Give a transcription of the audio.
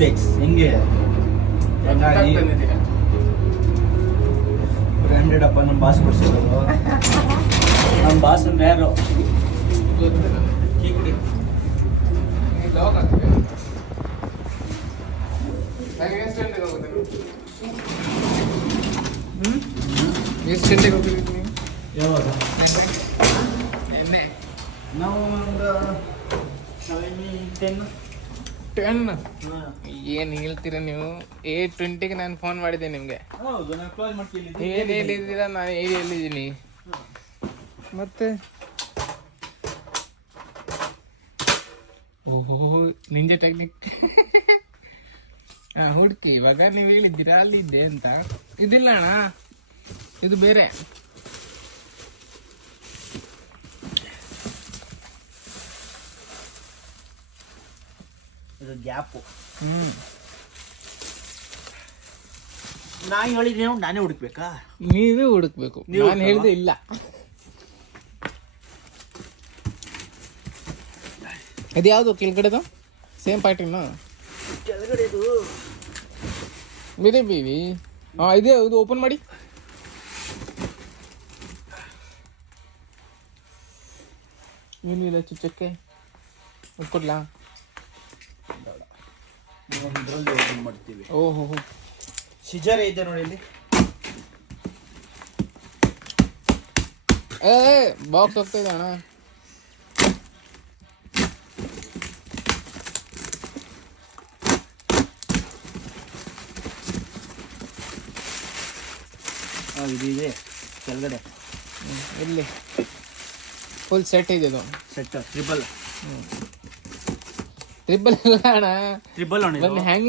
Pecs ಹೆಂಗೆ branded ಅಪ್ಪ ನಮ್ಮ ಬಾಸ್ ಕೊಡ್ಸಿರೋದು. ನಮ್ಮ ಬಾಸ್ ಅಂದ್ರೆ ಯಾರು? ಎಷ್ಟು ಗಂಟೆಗೆ ಹೋಗ್ತಿದ್ದೀವಿ ನೀವು? ಯಾವಾಗ ಎಣ್ಣೆ ನಾವು ಒಂದು 10. ಏನು ಹೇಳ್ತೀರ ನೀವು? 8:20ಗೆ ನಾನು ಫೋನ್ ಮಾಡಿದ್ದೆ ನಿಮಗೆ. ಹೌದು, ನಾನು ಕ್ಲೋಸ್ ಮಾಡ್ತೀನಿ. ಏನು ಹೇಳಿದ್ದೀರಾ? ನಾನು ಎಲ್ಲಿದ್ದೀನಿ ಮತ್ತೆ? ಓಹೋ, ನಿಂಜೆ ಟೆಕ್ನಿಕ್. ಹಾಂ, ಹುಡುಕಿ. ಇವಾಗ ನೀವು ಹೇಳಿದ್ದೀರಾ ಅಲ್ಲಿದ್ದೆ ಅಂತ. ಇದಿಲ್ಲ ಅಣ್ಣ, ಇದು ಬೇರೆ. ಇದು ಗ್ಯಾಪು. ನಾನು ಹೇಳಿದ್ರೆ ನಾನೇ ಹುಡುಕ್ಬೇಕಾ? ನೀವೇ ಹುಡುಕ್ಬೇಕು, ನಾನು ಹೇಳಿದೆ ಇಲ್ಲ. ಅದು ಯಾವುದು ಕೆಳಗಡೆದು? ಸೇಮ್ ಪ್ಯಾಟರ್ನ್ ಕೆಳಗಡೆದು ಬೇರೆ ಬೇವಿ. ಹಾಂ, ಇದೆ. ಇದು ಓಪನ್ ಮಾಡಿ. ಏನು ಇಲ್ಲ, ಚುಚ್ಚಕ್ಕೆ ಕೊಡ್ಲಾ? ಇದರಲ್ಲಿ ಓಪನ್ ಮಾಡ್ತೀವಿ. ಓಹೋ, ಸಿಜರ್ ಇದೆ ನೋಡಿ ಇಲ್ಲಿ. ಬಾಕ್ಸ್ ಹೋಗ್ತಾ ಇದೆ ಅಣ್ಣ. ಇದು ಇದೆ ಕೆಳಗಡೆ. ಇಲ್ಲಿ ಫುಲ್ ಸೆಟ್ ಇದೆ ಇದು. ಸೆಟ್ ಟ್ರಿಬಲ್ ಟ್ರಿಬಲ್ ಇಲ್ಲ ಅಣ್ಣ, ಟ್ರಿಬಲ್ ಹ್ಯಾಂಗಿಂಗ್